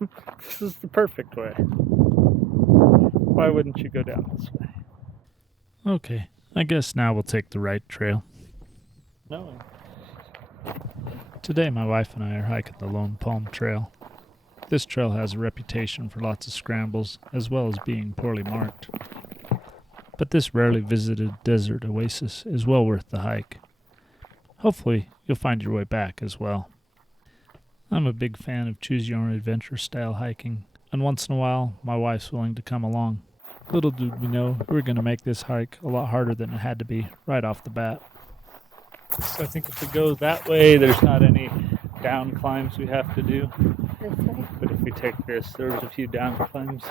This is the perfect way. Why wouldn't you go down this way? Okay, I guess now we'll take the right trail. No. Today, my wife and I are hiking the Lone Palm Trail. This trail has a reputation for lots of scrambles, as well as being poorly marked. But this rarely visited desert oasis is well worth the hike. Hopefully, you'll find your way back as well. I'm a big fan of choose-your-own-adventure style hiking, and once in a while, my wife's willing to come along. Little did we know we were going to make this hike a lot harder than it had to be right off the bat. So I think if we go that way, there's not any down climbs we have to do. This way? But if we take this, there's a few down climbs.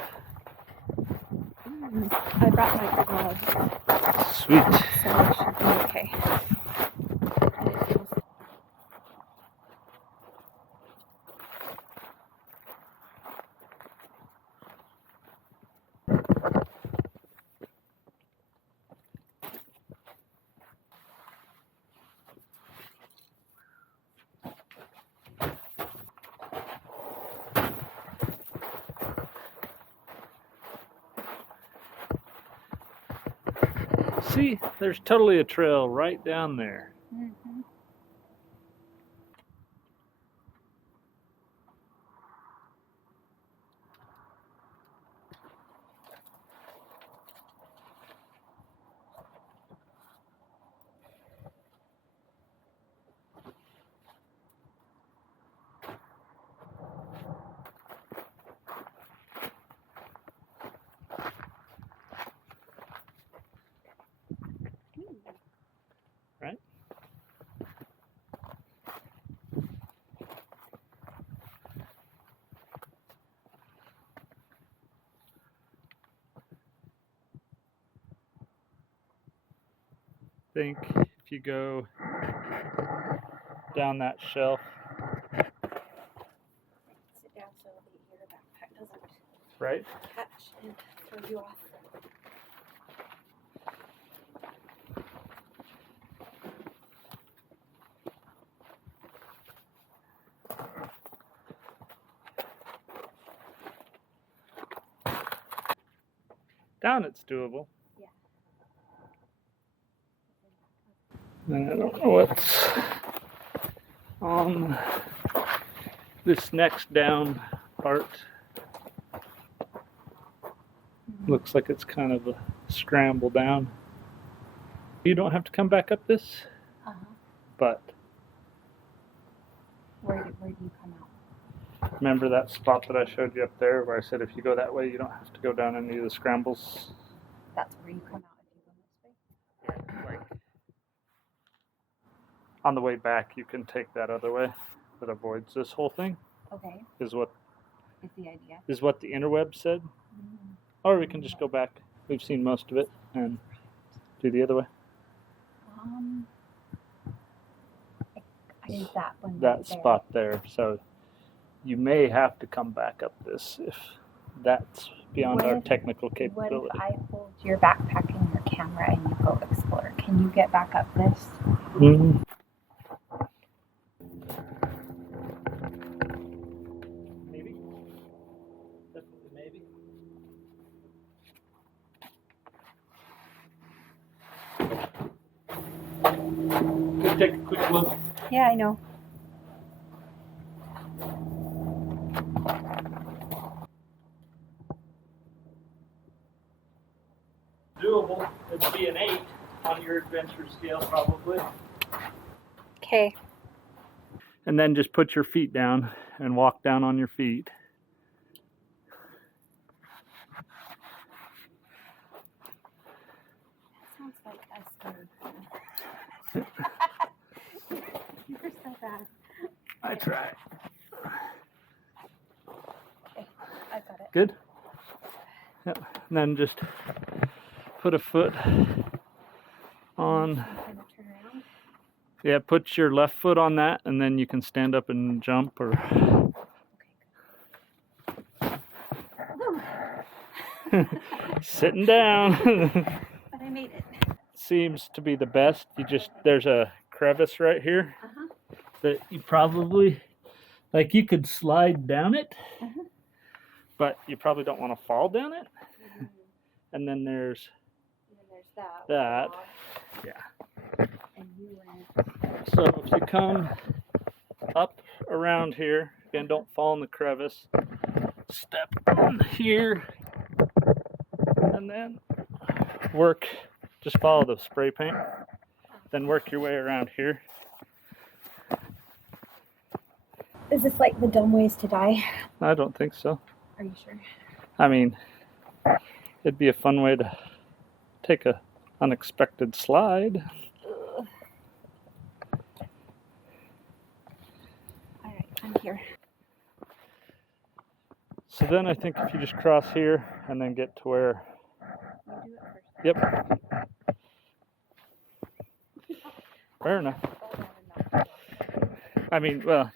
I brought my gloves. Sweet. So it should be okay. See, there's totally a trail right down there. Mm-hmm. Right? I think if you go down that shelf, Sit down so your backpack doesn't right? catch and throw you off. Down it's doable. Yeah. And I don't know what's on this next down part. Looks like it's kind of a scramble down. You don't have to come back up this, Uh-huh. but Where do you come out? remember that spot that I showed you up there where I said if you go that way, you don't have to go down any of the scrambles? That's where you come out if you go this way? Like on the way back, you can take that other way that avoids this whole thing, Okay, is what is the idea. the interweb said. Or we can just go back. We've seen most of it and do the other way. Is that one That right spot there. So you may have to come back up this if that's beyond our technical capability. What if I hold your backpack and your camera and you go explore? Can you get back up this? Mm-hmm. Maybe. Definitely maybe. Let's take a quick look. Yeah, I know. Doable. It'd be an 8 on your adventure scale, probably. Okay. And then just put your feet down and walk down on your feet. That sounds like a scary. You're so bad. I try. Okay, I got it. Good? Yep. And then just put a foot on. Kind of turn around. Yeah, put your left foot on that, and then you can stand up and jump or. Okay, Sitting down. but I made it. Seems to be the best. There's a crevice right here that you probably, like you could slide down it, but you probably don't want to fall down it. And then there's that. Yeah. And you went. So if you come up around here, again, don't fall in the crevice. Step on here, and then work. Just follow the spray paint. Then work your way around here. Is this like the dumb ways to die? I don't think so. Are you sure? I mean, it'd be a fun way to take a unexpected slide. Ugh. All right, I'm here. So then I think if you just cross here and then get to where. You do it first. Yep. Fair enough. I mean, well,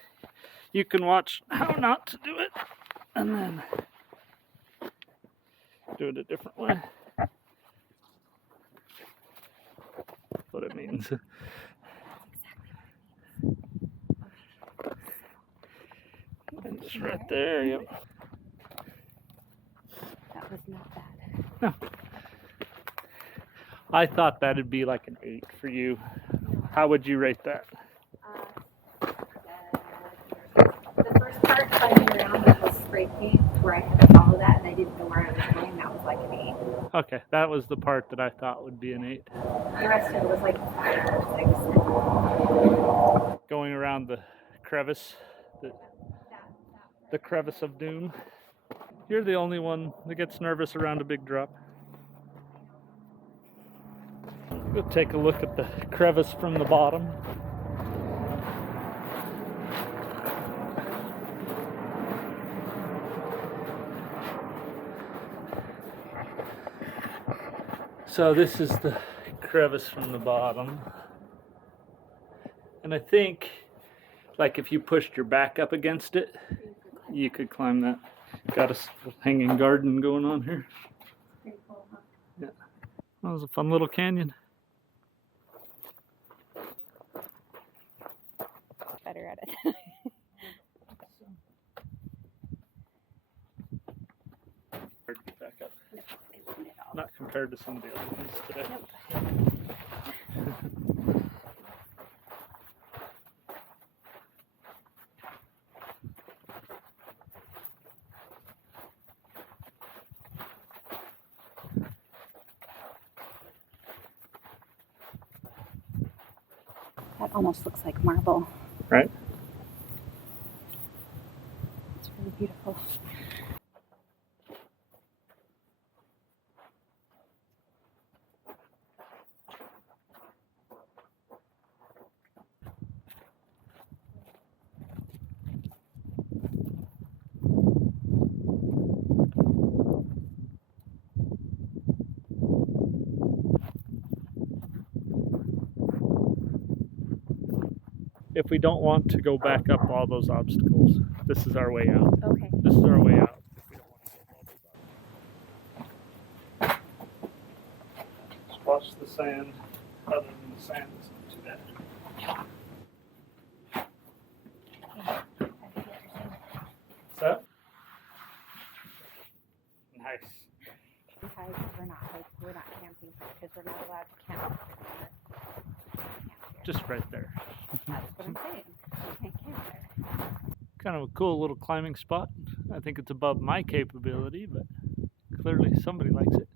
you can watch how not to do it and then do it a different way. That's what it means. And just right there, yep. That was not bad. No. I thought that'd be like an 8 for you. How would you rate that? The first part climbing around with the spray paint, where I had to follow that and I didn't know where I was going, that was like an 8. Okay, that was the part that I thought would be an 8. The rest of it was like 5 or 6. Going around the crevice, the crevice of doom. You're the only one that gets nervous around a big drop. We'll take a look at the crevice from the bottom. So this is the crevice from the bottom. And I think, like if you pushed your back up against it, you could climb that. Got a hanging garden going on here. Pretty cool, huh? Yeah. That was a fun little canyon. Better at it. Hard to get back up. Nope, they wouldn't at all. Not compared to some of the other ones today. Nope. That almost looks like marble. Right? It's really beautiful. If we don't want to go back up all those obstacles, this is our way out. Okay. This is our way out. If we don't want to go up all those obstacles. Just watch the sand. Other than the sand isn't too bad. So nice. We're not camping because we're not allowed to camp. Just right there. That's what I'm saying. We can't camp there. Kind of a cool little climbing spot. I think it's above my capability, but clearly somebody likes it.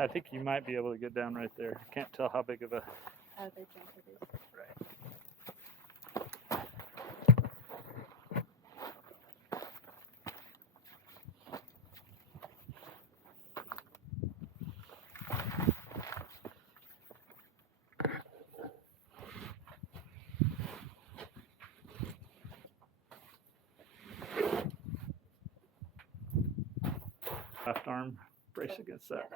I think you might be able to get down right there. Can't tell how big of a Other jump it is. right. Left arm brace against that.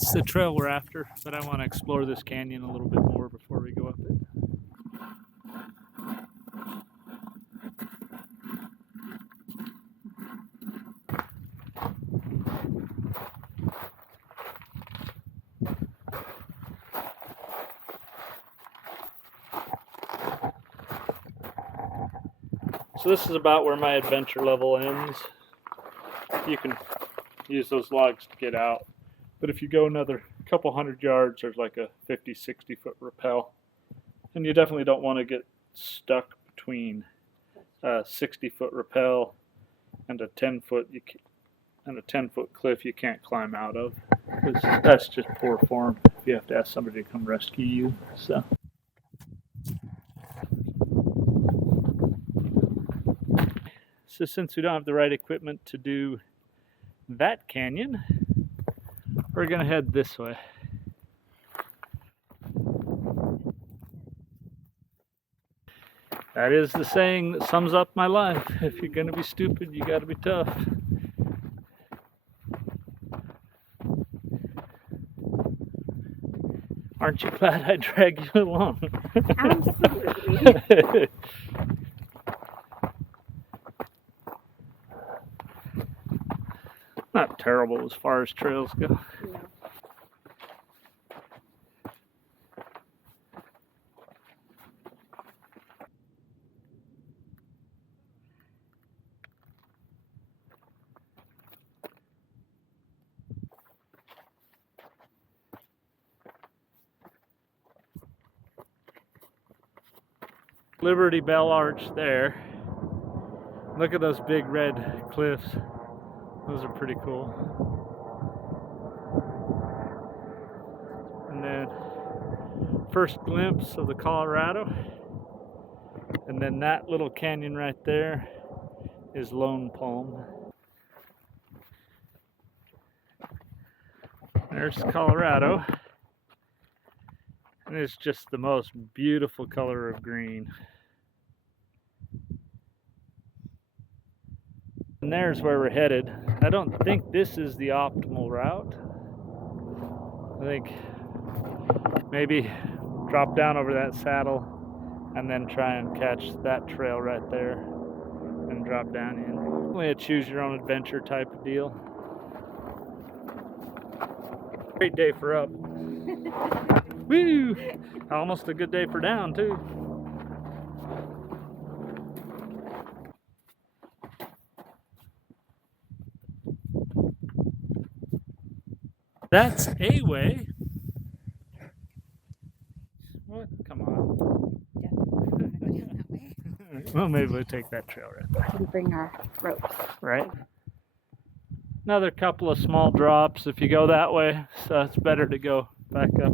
That's the trail we're after, but I want to explore this canyon a little bit more before we go up it. So this is about where my adventure level ends. You can use those logs to get out. But if you go another couple hundred yards, there's like a 50, 60 foot rappel. And you definitely don't want to get stuck between a 60 foot rappel and a 10 foot cliff you can't climb out of. Because that's just poor form. You have to ask somebody to come rescue you. So since we don't have the right equipment to do that canyon, we're gonna head this way. That is the saying that sums up my life. If you're gonna be stupid, you gotta be tough. Aren't you glad I dragged you along? Absolutely. Not terrible as far as trails go. No. Liberty Bell Arch there. Look at those big red cliffs. Those are pretty cool. And then first glimpse of the Colorado. And then that little canyon right there is Lone Palm. There's Colorado. And it's just the most beautiful color of green. And there's where we're headed. I don't think this is the optimal route. I think maybe drop down over that saddle and then try and catch that trail right there and drop down in. Only a choose your own adventure type of deal. Great day for up. Woo! Almost a good day for down too. That's a way. What? Come on. Yeah. Go down that way. Well, maybe we'll take that trail right there. We bring our ropes. Right? Another couple of small drops if you go that way, so it's better to go back up.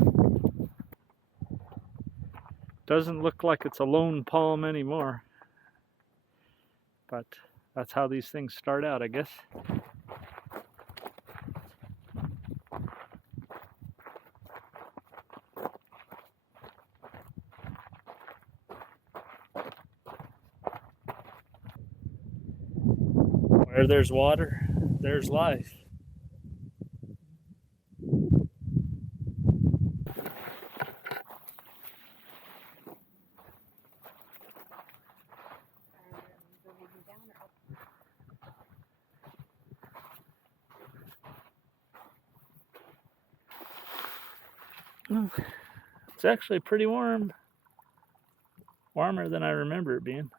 Doesn't look like it's a lone palm anymore, but that's how these things start out, I guess. Where there's water, there's life. It's actually pretty warm. Warmer than I remember it being.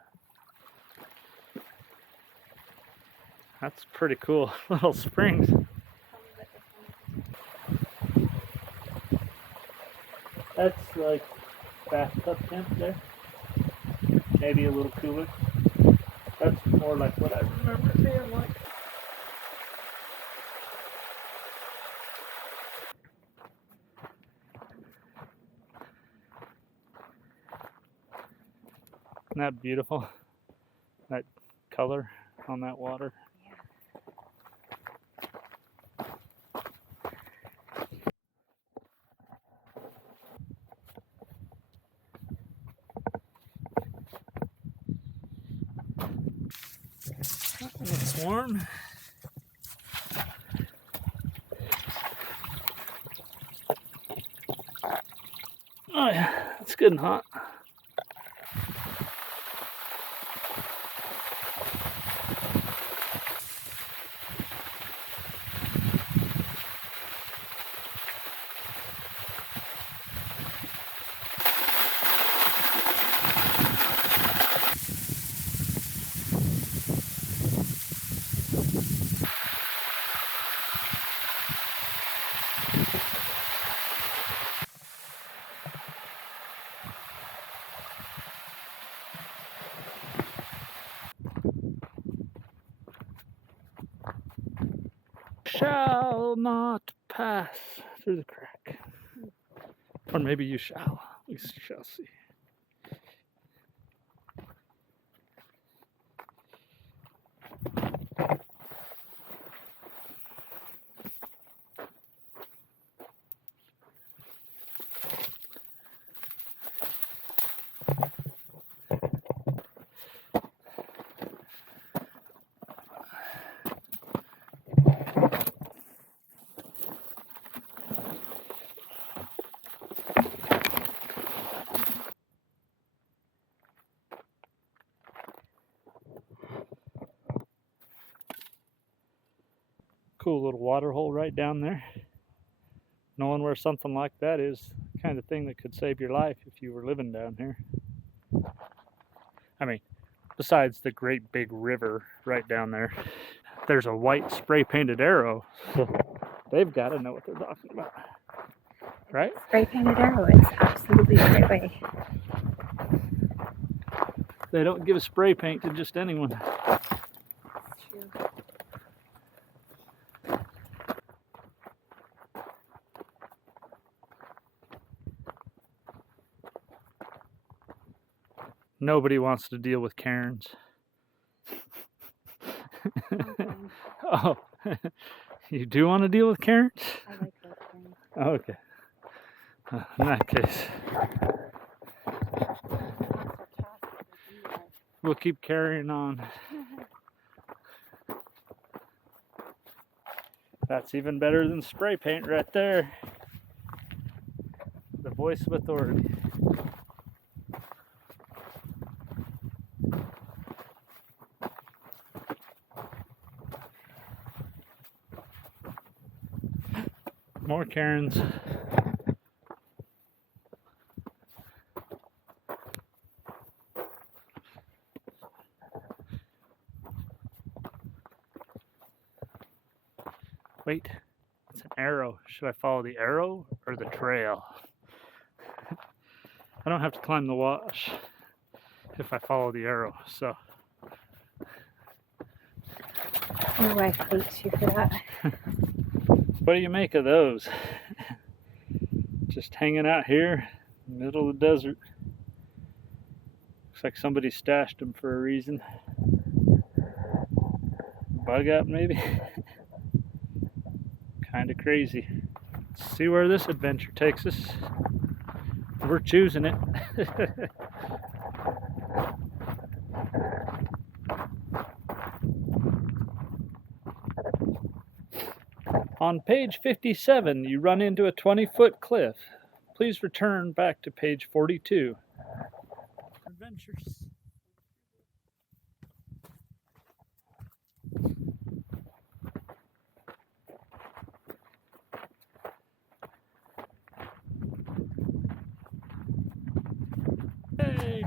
That's pretty cool. Little springs. That's like bathtub temp there. Maybe a little cooler. That's more like what I remember it being like. Isn't that beautiful? That color on that water. It's warm. good and hot. Shall not pass through the crack. Or maybe you shall. We shall see. Cool little water hole right down there. Knowing where something like that is, the kind of thing that could save your life if you were living down here. I mean, besides the great big river right down there, there's a white spray painted arrow. So they've got to know what they're talking about. Right? Spray painted arrow is absolutely the right way. They don't give a spray paint to just anyone. It's true. Nobody wants to deal with Karens. Oh, you do want to deal with Karens? I like those things. Oh, okay. In that case, we'll keep carrying on. That's even better than spray paint right there. The voice of authority. More Karens. Wait, it's an arrow. Should I follow the arrow or the trail? I don't have to climb the wash if I follow the arrow, so. My wife hates you for that. What do you make of those? Just hanging out here in the middle of the desert. Looks like somebody stashed them for a reason. Bug out maybe? Kind of crazy. Let's see where this adventure takes us. We're choosing it. On page 57, you run into a 20-foot cliff. Please return back to page 42. Adventures. Hey!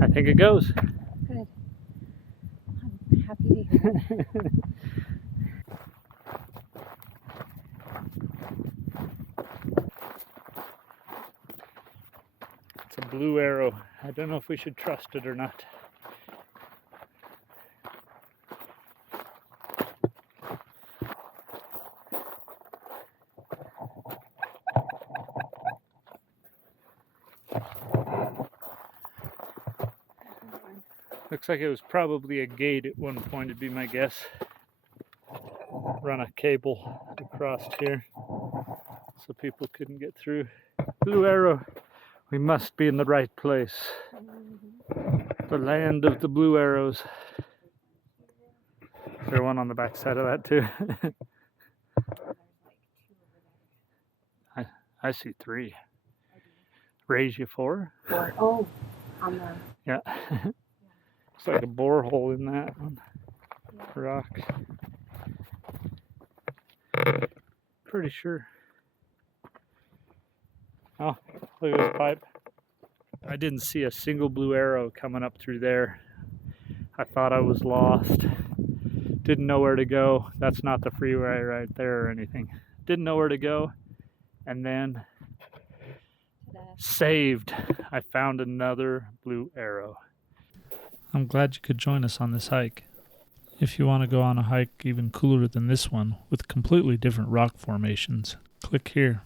I think it goes. Good. I'm happy to hear that. It's a blue arrow. I don't know if we should trust it or not. Looks like it was probably a gate at one point, would be my guess. Run a cable across here so people couldn't get through. Blue arrow. We must be in the right place. The land of the blue arrows. Is there one on the back side of that too? I see 3. Raise you 4? Or, oh, on the, Yeah. Looks like a borehole in that one. yeah. Rock. Pretty sure. Oh, look at this pipe. I didn't see a single blue arrow coming up through there. I thought I was lost. Didn't know where to go. That's not the freeway right there or anything. Didn't know where to go. And then saved. I found another blue arrow. I'm glad you could join us on this hike. If you want to go on a hike even cooler than this one, with completely different rock formations, click here.